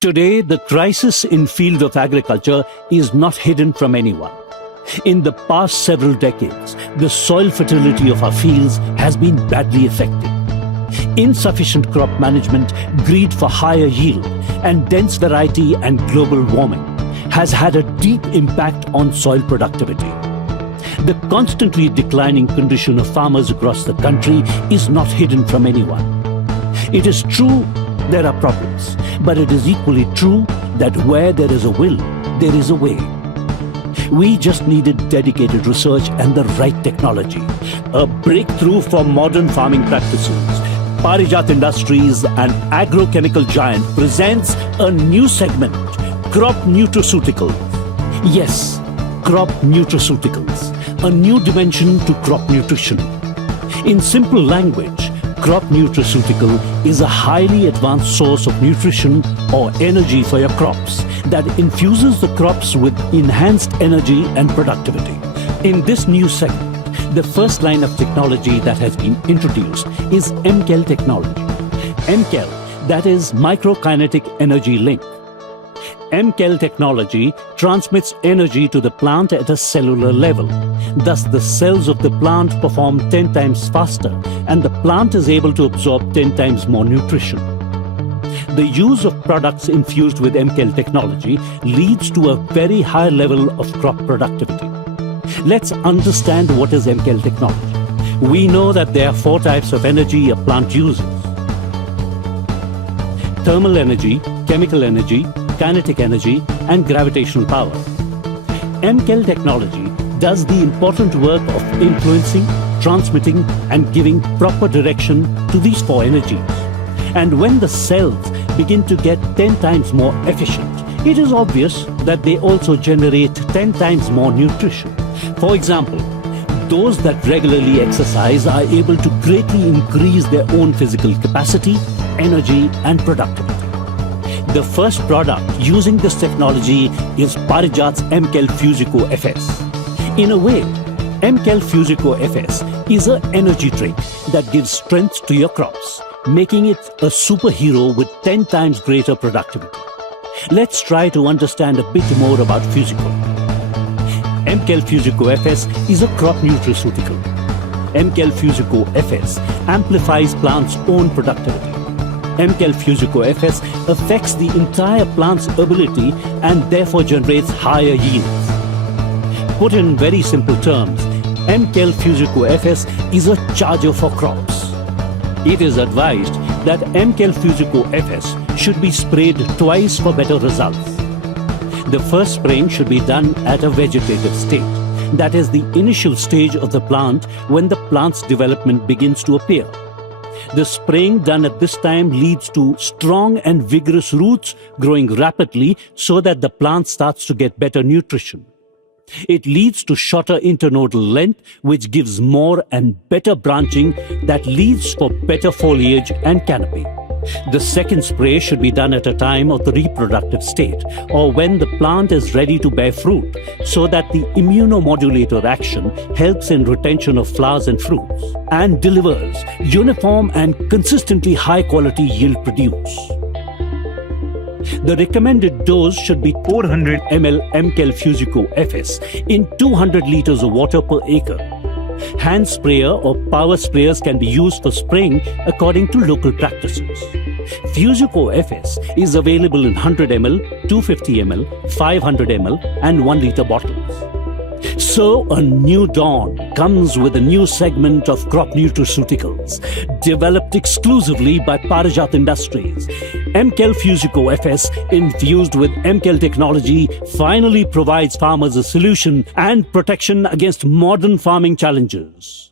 Today, the crisis in field of agriculture is not hidden from anyone. In the past several decades, the soil fertility of our fields has been badly affected. Insufficient crop management, greed for higher yield, and dense variety and global warming has had a deep impact on soil productivity. The constantly declining condition of farmers across the country is not hidden from anyone. It is true there are problems, but it is equally true that where there is a will, there is a way. We just needed dedicated research and the right technology. A breakthrough for modern farming practices. Parijat Industries, an agrochemical giant, presents a new segment, crop nutraceuticals. Yes, crop nutraceuticals, a new dimension to crop nutrition. In simple language, crop nutraceutical is a highly advanced source of nutrition or energy for your crops that infuses the crops with enhanced energy and productivity. In this new segment, the first line of technology that has been introduced is MKEL technology. MKEL, that is microkinetic energy link. MKEL technology transmits energy to the plant at a cellular level. Thus, the cells of the plant perform 10 times faster and the plant is able to absorb 10 times more nutrition. The use of products infused with MKEL technology leads to a very high level of crop productivity. Let's understand what is MKEL technology. We know that there are 4 types of energy a plant uses: thermal energy, chemical energy, kinetic energy, and gravitational power. MKEL technology does the important work of influencing, transmitting, and giving proper direction to these 4 energies. And when the cells begin to get 10 times more efficient, it is obvious that they also generate 10 times more nutrition. For example, those that regularly exercise are able to greatly increase their own physical capacity, energy, and productivity. The first product using this technology is Parijat's MKEL Fuzico-FS. In a way, MKEL Fuzico-FS is an energy drink that gives strength to your crops, making it a superhero with 10 times greater productivity. Let's try to understand a bit more about Fuzico. MKEL Fuzico-FS is a crop nutraceutical. MKEL Fuzico-FS amplifies plants' own productivity. MKEL Fuzico-FS affects the entire plant's ability and therefore generates higher yields. Put in very simple terms, MKEL Fuzico-FS is a charger for crops. It is advised that MKEL Fuzico-FS should be sprayed twice for better results. The first spraying should be done at a vegetative state, that is the initial stage of the plant when the plant's development begins to appear. The spraying done at this time leads to strong and vigorous roots growing rapidly so that the plant starts to get better nutrition. It leads to shorter internodal length, which gives more and better branching that leads for better foliage and canopy. The second spray should be done at a time of the reproductive state or when the plant is ready to bear fruit, so that the immunomodulator action helps in retention of flowers and fruits and delivers uniform and consistently high quality yield produce. The recommended dose should be 400 ml MKEL Fuzico-FS in 200 liters of water per acre. Hand sprayer or power sprayers can be used for spraying according to local practices. Fuzico-FS is available in 100 ml, 250 ml, 500 ml and 1 liter bottles. So a new dawn comes with a new segment of crop nutraceuticals, developed exclusively by Parijat Industries. MKEL Fuzico-FS, infused with MKEL technology, finally provides farmers a solution and protection against modern farming challenges.